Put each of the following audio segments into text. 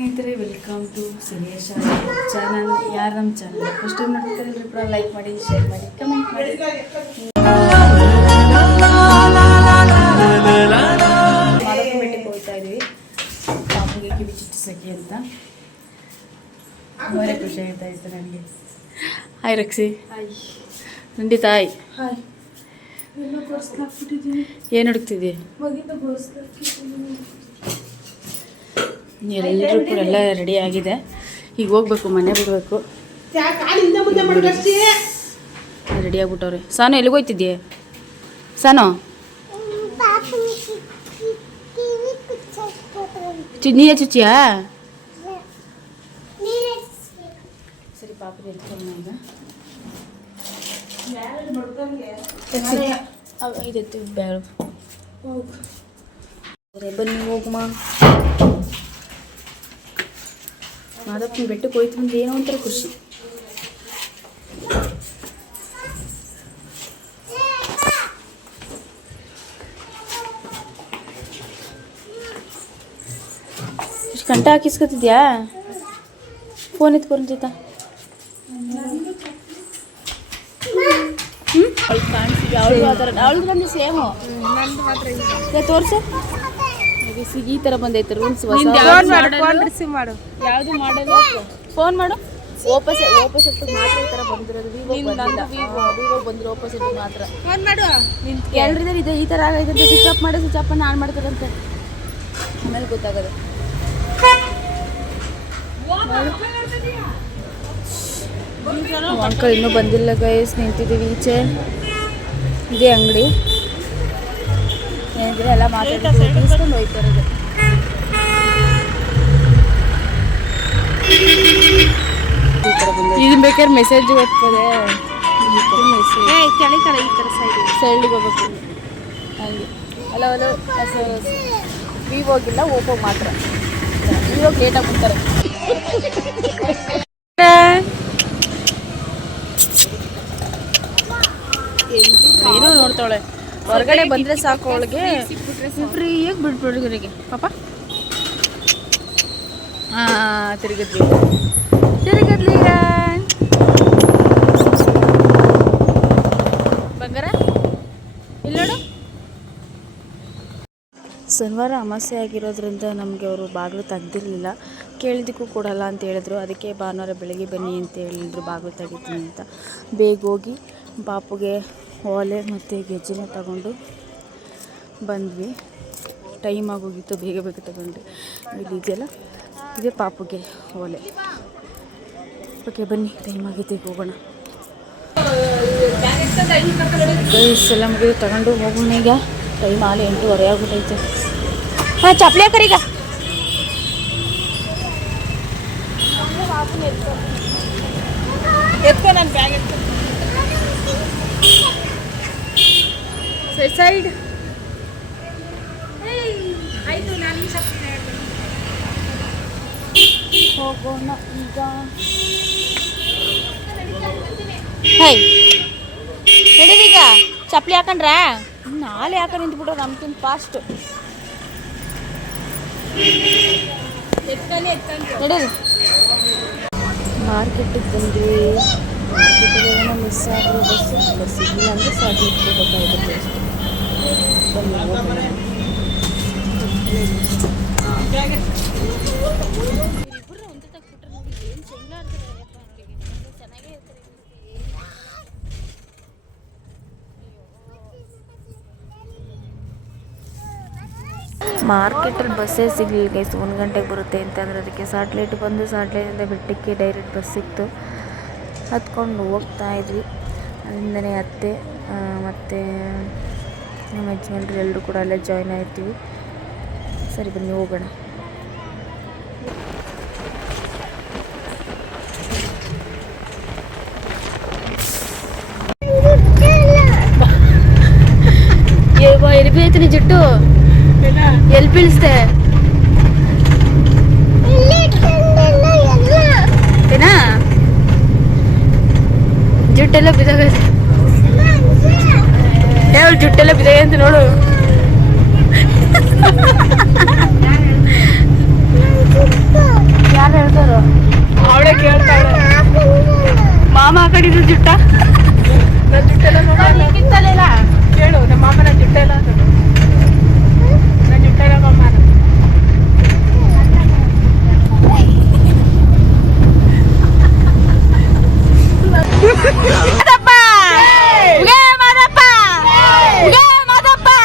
ಸ್ನೇಹಿತರೆ welcome to Suresh channel ಯಾರು ನಮ್ಮ ಚಾನಲ್ ಫಸ್ಟ್ ಟೈಮ್ ನೋಡ್ತಾರೆ ಕೂಡ ಲೈಕ್ ಮಾಡಿ ಶೇರ್ ಮಾಡಿ ಕಮೆಂಟ್ ಮಾಡಿ. ಮಾದಪ್ಪ ಬೆಟ್ಟಕ್ಕೆ ಹೋಗ್ತಾ ಇದ್ದೀವಿ ಪಾಪುಗೆ ಕಿವಿ ಚುಚ್ಚಿಸಕ್ಕೆ ಅಂತ. ಅವರೇ ಖುಷಿ ಆಗ್ತಾ ಇತ್ತು ನನಗೆ. ಹಾಯ್ ರಕ್ಷಿ ನಂದಿ ತಾಯಿ. ಹಾಯ್ ಏನು ಹುಡುಕ್ತಿದ್ದೆ? ಎಲ್ಲರೂ ಕೂಡ ಎಲ್ಲ ರೆಡಿ ಆಗಿದೆ. ಈಗ ಹೋಗ್ಬೇಕು, ಮನೆ ಬಿಡಬೇಕು. ರೆಡಿ ಆಗ್ಬಿಟ್ಟವ್ರೆ. ಸಾನು, ಎಲ್ಲಿಗೆ ಹೋಯ್ತಿದ್ಯೆ? ಸಾನು? ನೀನೇ ಚುಚ್ಚಿಯಾ? ಸರಿ ಪಾಪ ಎತ್ಕೊಂಡು ಈಗ. ಇದೈತೆ ಬೇಡ. ಸರಿ, ಬನ್ನಿ, ಹೋಗುಮ. ಮಾದಪ್ಪನ ಬೆಟ್ಟಕ್ಕೆ ಹೋಯ್ತು ಅಂದ್ರೆ ಏನೋ ಒಂಥರ ಖುಷಿ. ಇಷ್ಟು ಕಂಟ ಹಾಕಿಸ್ಕೊತಿದ್ಯಾ? ಫೋನ್ ಎತ್ಕೊಂಡು ಜೀತ. ಅವಳು ಆ ಥರ ಅವಳು ಬಂದು ಸೇಮು. ತೋರ್ಸು. ಈ ಥರ ಬಂದೈತೆ ರೂಲ್ಸ್ ರಿಸೀವ್ ಮಾಡು. ಯಾವುದು ಮಾಡಲ್ಲ ಫೋನ್ ಮಾಡು. ಓಪಸ್ ಓಪಸ್ ಮಾತ್ರ ಈ ಥರ ಬಂದಿರೋದು. ವಿವೋ ಬಂದಿರೋ ಓಪಸ್ ಮಾತ್ರ. ಫೋನ್ ಮಾಡು. ಎಲ್ರಿದ್ರೆ ಇದೆ ಈ ಥರ ಆಗೈತೆ ಅಂತ ಸ್ವಿಚ್ ಆಫ್ ಮಾಡಿ ಸ್ವಿಚ್ ಆಫ್ ಆನ್ ಮಾಡ್ತಾರಂತೆ ಆಮೇಲೆ ಗೊತ್ತಾಗೋದು. ಅಂಕಲ್ ಇನ್ನೂ ಬಂದಿಲ್ಲ ಗೈಸ್ ನಿಂತಿದ್ದೀವಿ ಈಚೆ. ಇದೇ ಅಂಗಡಿ. ಏನಿದ್ರೆ ಎಲ್ಲ ಮಾತಾಡ್ಕೊಂಡು ತಿಳಿಸ್ಕೊಂಡು. ಇದು ಬೇಕಾದ್ರೆ ಮೆಸೇಜ್ ಕೆಳಗಡೆ ಈ ಥರ ಸೈಡ್ ಸೈಡ್ಗೆ ಹೋಗ್ಬೇಕು. ಹಂಗೆ. ಹಲೋ ಹಲೋ ವಿವೋಗಿಲ್ಲ ಓಪೋ ಮಾತ್ರ. ವಿವೋ ಲೇಟಾಗಿ ಬಿಡ್ತಾರೆ. ಏನೋ ನೋಡ್ತಾಳೆ. ಹೊರಗಡೆ ಬಂದರೆ ಸಾಕು ಅವಳಿಗೆ. ಫ್ರೀಯಾಗಿ ಬಿಟ್ಬಿಡ್ರಿಗೆ ಪಾಪ. ಹಾಂ ತಿರುಗದ್ಲಿ ತಿರುಗಿದ್ಲಿ ಬಂಗಾರ? ಇಲ್ಲಿ ನೋಡು. ಶನಿವಾರ ಅಮಾಸೆ ಆಗಿರೋದ್ರಿಂದ ನಮಗೆ ಅವರು ಬಾಗಿಲು ತೆಗ್ದಿರಲಿಲ್ಲ. ಕೇಳಿದಕ್ಕೂ ಕೊಡಲ್ಲ ಅಂತ ಹೇಳಿದ್ರು. ಅದಕ್ಕೆ ಭಾನುವಾರ ಬೆಳಗ್ಗೆ ಬನ್ನಿ ಅಂತ ಹೇಳಿದ್ರು. ಬಾಗಿಲು ತೆಗಿತೀನಿ ಅಂತ. ಬೇಗ ಹೋಗಿ ಪಾಪುಗೆ ಓಲೆ ಮತ್ತು ಗೆಜ್ಜೆನ ತಗೊಂಡು ಬಂದ್ವಿ. ಟೈಮ್ ಆಗೋಗಿತ್ತು, ಬೇಗ ಬೇಗ ತಗೊಂಡು ಇಲ್ಲಿ ಇದೆಯಲ್ಲ? ಇದೇ ಪಾಪುಗೆ ಓಲೆ ಓಕೆ, ಬನ್ನಿ, ಟೈಮ್ ಆಗೈತೆ ಹೋಗೋಣ. ಎಲ್ಲ ಮುಗಿದು ತಗೊಂಡು ಹೋಗೋಣ ಈಗ. ಟೈಮ್ ಆಲೆ ಎಂಟೂವರೆ ಆಗ್ಬಿಟ್ಟೈತೆ ಹಾಂ, ಚಪ್ಪಲಿ ಹಾಕರೀಗ ಎತ್ಕೊ ನನ್ನ ಬ್ಯಾಗ್ ಎತ್ಕೊ. ಸೈಡ್ ಆಯ್ತು ನಾನು ಹೋಗೋಣ ಈಗ. ಹೈ ನಡೀರಿ ಈಗ. ಚಪ್ಪಲಿ ಹಾಕೊಂಡ್ರಾ? ನಾಳೆ ಯಾಕೆ ನಿಂತ್ಬಿಟ್ರೆ ನಮ್ಗಿಂತ ಫಾಸ್ಟ್ ನಡೀರಿ ಮಾರ್ಕೆಟಿಗೆ ಬಂದ್ವಿ. ಮಾರ್ಕೆಟಿಗೆ ಏನೋ ಮಿಸ್ ಆಗಿರೋ ಬಸ್ ಬಸ್ ಇಲ್ಲ ಅಂದರೆ ಸಾಧ್ಯ ಅಷ್ಟೇ ಮಾರ್ಕೆಟಲ್ಲಿ ಬಸ್ಸೇ ಸಿಗಲಿಲ್ಲ ಗೈಸ್ ಒಂದು ಗಂಟೆಗೆ ಬರುತ್ತೆ ಅಂತಂದ್ರೆ ಅದಕ್ಕೆ ಸಾಟ್ಲೈಟ್ ಬಂದು ಸಾಟ್ಲೈಟಿಂದ ಬೆಟ್ಟಕ್ಕೆ ಡೈರೆಕ್ಟ್ ಬಸ್ ಸಿಕ್ತು. ಹತ್ಕೊಂಡು ಹೋಗ್ತಾ ಇದ್ವಿ. ಅಲ್ಲಿಂದನೇ ಅತ್ತೆ ಮತ್ತು ನಮ್ಮ ಯಜಮಾನ್ರು ಎಲ್ಲರೂ ಕೂಡ ಅಲ್ಲೇ ಜಾಯ್ನ್ ಆಯ್ತೀವಿ. ಸರಿ ಬನ್ನಿ, ಹೋಗೋಣ. ಎಲ್ಲಿ ಜುಟ್ಟು? ಎಲ್ಲಿ ಬೀಳಿಸ್ದೆ? ಏನಾ? ಜುಟ್ಟೆಲ್ಲ ಬಿದ್ದೋಗೈತೆ ಅವಳು ಜುಟ್ಟೆಲ್ಲ ಬಿದ್ದಾಗೆ ಅಂತ ನೋಡು ಯಾರು ಹೇಳ್ತಾರೋ ಅವಳೇ ಕೇಳ್ತಾಳೆ ಮಾಮ ಆ ಕಡೆ ಇರೋ ಜುಟ್ಟ ನನ್ನ ಜುಟ್ಟೆಲ್ಲ ನೋಡಲ್ಲ ಕೇಳು ನಮ್ಮ ಮಾಮನ ಜುಟ್ಟೆಲ್ಲ ನನ್ನ ಜುಟ್ಟೆಲ್ಲ ಮಾಮನ মাধব্বা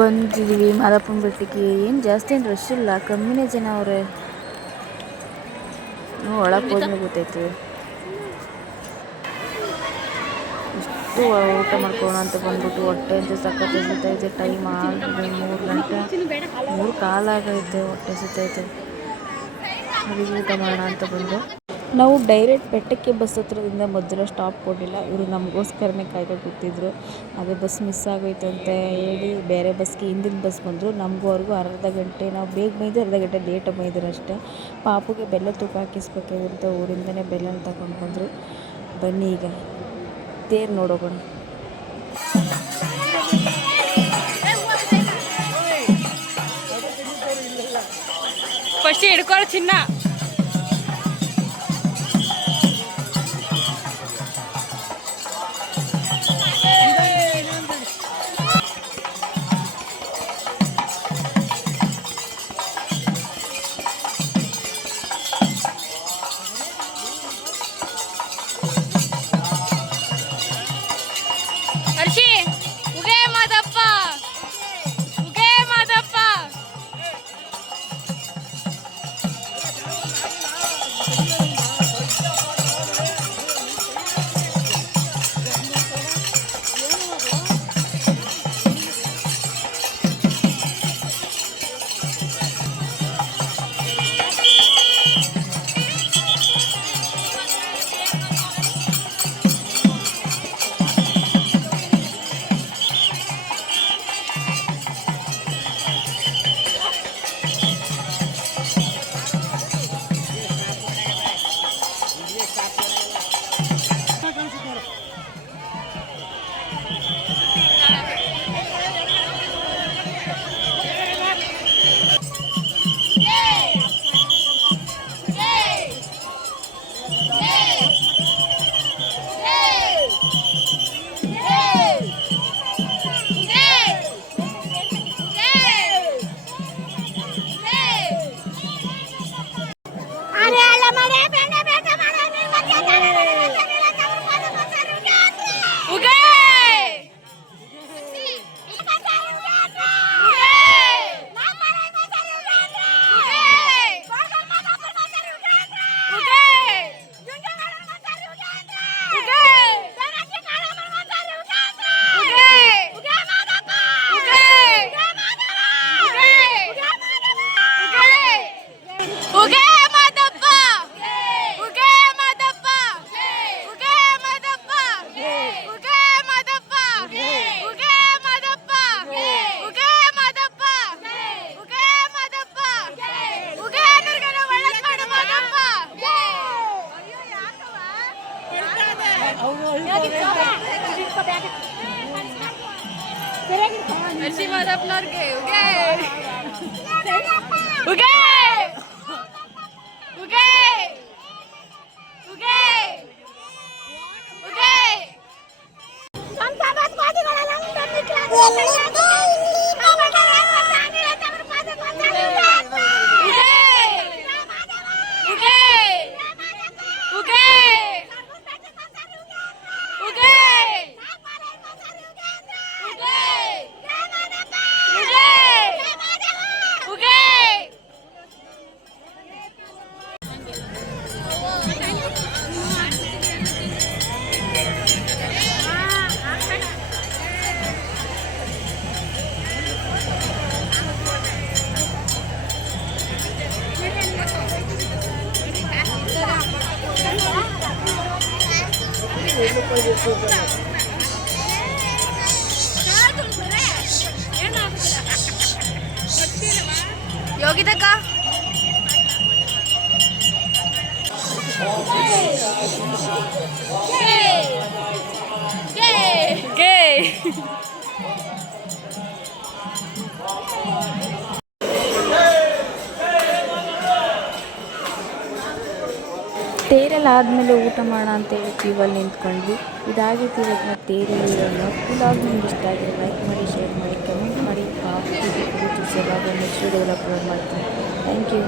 ಬಂದಿದ್ದೀವಿ ಮಾದಪ್ಪನ ಬೆಟ್ಟಕ್ಕೆ. ಏನು ಜಾಸ್ತಿ ಏನು ರಶ್ ಇಲ್ಲ ಕಮ್ಮಿನೇ ಜನ ಅವರೇ. ಒಳಗೆ ಹೋದ್ಮೇಲೆ ಗೊತ್ತೈತೆ. ಇಷ್ಟು ಊಟ ಮಾಡ್ಕೋಣ ಅಂತ ಬಂದ್ಬಿಟ್ಟು ಹೊಟ್ಟೆ ಅಂತ ಸಖತ್ ಸುತ್ತೈತೆ ಟೈಮ್ ಆಗಿದೆ ಮೂರು ಗಂಟೆ. ಮೂರು ಕಾಲಾಗೈತೆ ಹೊಟ್ಟೆ ಸುತ್ತೈತೆ ಊಟ ಮಾಡೋಣ ಅಂತ ಬಂದು. ನಾವು ಡೈರೆಕ್ಟ್ ಬೆಟ್ಟಕ್ಕೆ ಬಸ್ ಹತ್ರದಿಂದ ಮೊದಲು ಸ್ಟಾಪ್ ಕೊಡಲಿಲ್ಲ ಇವರು ನಮಗೋಸ್ಕರನೇ ಕಾಯ್ತಾ ಕೂತಿದ್ರು. ಅದೇ ಬಸ್ ಮಿಸ್ ಆಗೋಯ್ತು ಅಂತ ಹೇಳಿ ಬೇರೆ ಬಸ್ಗೆ ಹಿಂದಿನ ಬಸ್ ಬಂದರು. ನಮಗೂ ಅವ್ರಿಗೂ ಅರ್ಧ ಗಂಟೆ, ನಾವು ಬೇಗ ಬೈದು ಅರ್ಧ ಗಂಟೆ ಲೇಟ್ ಬೈದ್ರು ಅಷ್ಟೇ. ಪಾಪುಗೆ ಬೆಲ್ಲ ತೂಕ ಹಾಕಿಸ್ಬೇಕಾಗಿರುತ್ತೆ ಊರಿಂದನೇ ಬೆಲ್ಲನ ತಗೊಂಡು ಬಂದರು. ಬನ್ನಿ ಈಗ, ತೇರು ನೋಡೋಗೋಣ. ಫಸ್ಟ್ ಹಿಡ್ಕೊಳ್ಳೋ ಚಿನ್ನ. Maxima na plarge. Okay! Okay! Okay! Okay! Okay! Ang tabat ko, di ko na lang 여기다가. 게이 게이 게이 ತೇರೆಲ್ಲ ಆದಮೇಲೆ ಊಟ ಮಾಡೋಣ ಅಂತೇಳಿ ಕ್ಯೂವಲ್ಲಿ ನಿಂತ್ಕೊಂಡ್ವಿ. ಇದಾಗಿತ್ತು ಇವತ್ತಿನ ಇರೋಣ ಇದಾಗಿ ನಿಮ್ಗೆ ಇಷ್ಟ ಆಗಿದೆ ಲೈಕ್ ಮಾಡಿ ಶೇರ್ ಮಾಡಿ ಕಮೆಂಟ್ ಮಾಡಿ. ನೆಕ್ಸ್ಟ್ ವಿಡಿಯೋದಲ್ಲಿ ಅಪ್ಲೋಡ್ ಮಾಡ್ತೀನಿ. Thank you